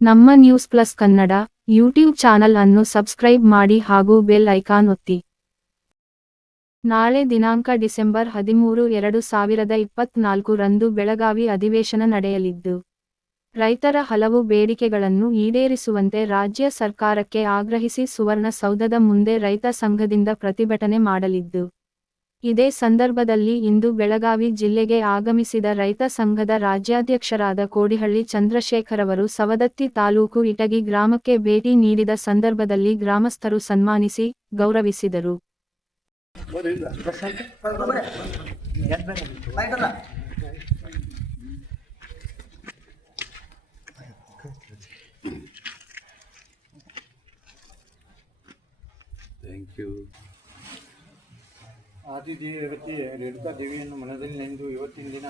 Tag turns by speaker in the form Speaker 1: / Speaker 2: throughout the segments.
Speaker 1: ನಮ್ಮ news plus Kannada YouTube channel ಅನ್ನು subscribe ಮಾಡಿ ಹಾಗೂ ಬೆಲ್ ಐಕಾನ್ ಒತ್ತಿ. ನಾಳೆ ದಿನಾಂಕ ಡಿಸೆಂಬರ್ ಹದಿಮೂರು ಎರಡು ಸಾವಿರದ ಇಪ್ಪತ್ನಾಲ್ಕು ರಂದು ಬೆಳಗಾವಿ ಅಧಿವೇಶನ ನಡೆಯಲಿದ್ದು, ರೈತರ ಹಲವು ಬೇಡಿಕೆಗಳನ್ನು ಈಡೇರಿಸುವಂತೆ ರಾಜ್ಯ ಸರ್ಕಾರಕ್ಕೆ ಆಗ್ರಹಿಸಿ ಸುವರ್ಣ ಸೌಧದ ಮುಂದೆ ರೈತ ಸಂಘದಿಂದ ಪ್ರತಿಭಟನೆ ಮಾಡಲಿದ್ದು ಇದೇ ಸಂದರ್ಭದಲ್ಲಿ ಇಂದು ಬೆಳಗಾವಿ ಜಿಲ್ಲೆಗೆ ಆಗಮಿಸಿದ ರೈತ ಸಂಘದ ರಾಜ್ಯಾಧ್ಯಕ್ಷರಾದ ಕೋಡಿಹಳ್ಳಿ ಚಂದ್ರಶೇಖರ್ ಅವರು ಸವದತ್ತಿ ತಾಲೂಕು ಇಟಗಿ ಗ್ರಾಮಕ್ಕೆ ಭೇಟಿ ನೀಡಿದ ಸಂದರ್ಭದಲ್ಲಿ ಗ್ರಾಮಸ್ಥರು ಸನ್ಮಾನಿಸಿ ಗೌರವಿಸಿದರು.
Speaker 2: ಥ್ಯಾಂಕ್ ಯು
Speaker 3: ಆದಿದೇವತೆ ರೇಣುಕಾ ದೇವಿಯನ್ನು ಮನದಲ್ಲಿ ನೆಂದು ಇವತ್ತಿನ ದಿನ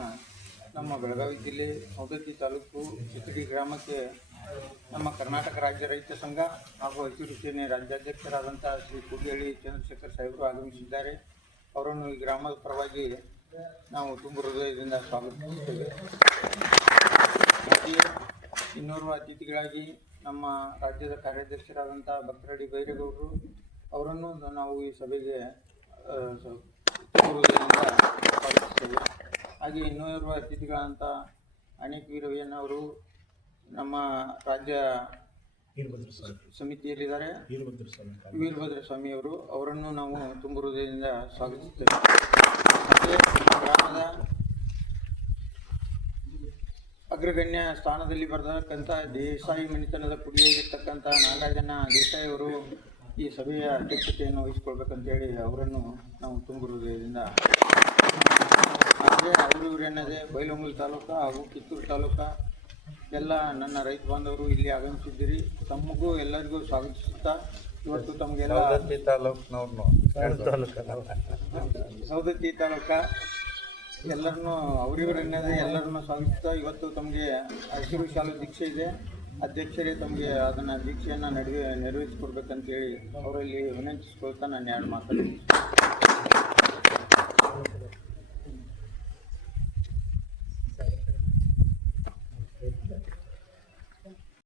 Speaker 3: ನಮ್ಮ ಬೆಳಗಾವಿ ಜಿಲ್ಲೆ ಸೌದತ್ತಿ ತಾಲೂಕು ಚಿತ್ತಡಿ ಗ್ರಾಮಕ್ಕೆ ನಮ್ಮ ಕರ್ನಾಟಕ ರಾಜ್ಯ ರೈತ ಸಂಘ ಹಾಗೂ ಹಸಿರು ಸೇನೆ ರಾಜ್ಯಾಧ್ಯಕ್ಷರಾದಂಥ ಶ್ರೀ ಕುಡಿಹಳ್ಳಿ ಚಂದ್ರಶೇಖರ್ ಸಾಹೇಬರು ಆಗಮಿಸಿದ್ದಾರೆ. ಅವರನ್ನು ಈ ಗ್ರಾಮದ ಪರವಾಗಿ ನಾವು ತುಂಬ ಹೃದಯದಿಂದ ಸ್ವಾಗತಿಸುತ್ತೇವೆ. ಇನ್ನೋರ್ವ ಅತಿಥಿಗಳಾಗಿ ನಮ್ಮ ರಾಜ್ಯದ ಕಾರ್ಯಾಧ್ಯಕ್ಷರಾದಂಥ ಭಕ್ತರಡಿ ಬೈರೇಗೌಡರು ಅವರನ್ನು ನಾವು ಈ ಸಭೆಗೆ ಆ, ಇನ್ನೂ ಇರುವ ಹಾಗೆ ಅತಿಥಿಗಳಂತ ಅನೇಕ ವೀರಯ್ಯನವರು ನಮ್ಮ ರಾಜ್ಯ ಸಮಿತಿಯಲ್ಲಿದ್ದಾರೆ. ವೀರಭದ್ರ ಸ್ವಾಮಿ ಅವರು ಅವರನ್ನು ನಾವು ತುಂಬ ಹೃದಯದಿಂದ ಸ್ವಾಗತಿಸುತ್ತೇವೆ. ಮತ್ತು ಗ್ರಾಮದ ಅಗ್ರಗಣ್ಯ ಸ್ಥಾನದಲ್ಲಿ ಬರ್ತಕ್ಕಂಥ ದೇಸಾಯಿ ಮನೆತನದ ಕುಡಿಯಾಗಿರ್ತಕ್ಕಂಥ ನಾಗರಾಜನ ದೇಸಾಯಿ ಅವರು ಈ ಸಭೆಯ ಅಧ್ಯಕ್ಷತೆಯನ್ನು ವಹಿಸ್ಕೊಳ್ಬೇಕಂತೇಳಿ ಅವರನ್ನು ನಾವು ತುಂಬಿರುವುದರಿಂದ ಆದರೆ ಅವರು ಇವರೇನದೇ ಬೈಲಮೂಲ್ ಬೈಲಹೊಂಗಲ ತಾಲೂಕು ಹಾಗೂ ಕಿತ್ತೂರು ತಾಲೂಕು ಎಲ್ಲ ನನ್ನ ರೈತ ಬಾಂಧವರು ಇಲ್ಲಿ ಆಗಮಿಸಿದ್ದೀರಿ. ತಮಗೂ ಎಲ್ಲರಿಗೂ ಸ್ವಾಗತಿಸುತ್ತಾ ಇವತ್ತು ತಮಗೆಲ್ಲ
Speaker 2: ತಾಲೂಕಿನವ್ರನ್ನು
Speaker 3: ಸೌದತ್ತಿ ತಾಲೂಕ ಎಲ್ಲರನ್ನೂ ಅವರಿವರೆನ್ನದೇ ಎಲ್ಲರನ್ನೂ ಎಲ್ಲರನ್ನು ಸ್ವಾಗತಿಸ್ತಾ ಇವತ್ತು ತಮಗೆ ಹಸಿರು ಶಾಲೆ ದೀಕ್ಷೆ ಇದೆ. ಅಧ್ಯಕ್ಷರೇ ತಮಗೆ ಅದನ್ನು ದೀಕ್ಷೆಯನ್ನು ನಡುವೆ ನೆರವೇರಿಸಿಕೊಡ್ಬೇಕಂತೇಳಿ ಅವರಲ್ಲಿ ವಿನಂತಿಸ್ಕೊಳ್ತಾ ನಾನು ಎರಡು ಮಾತಾಡ್ತೀನಿ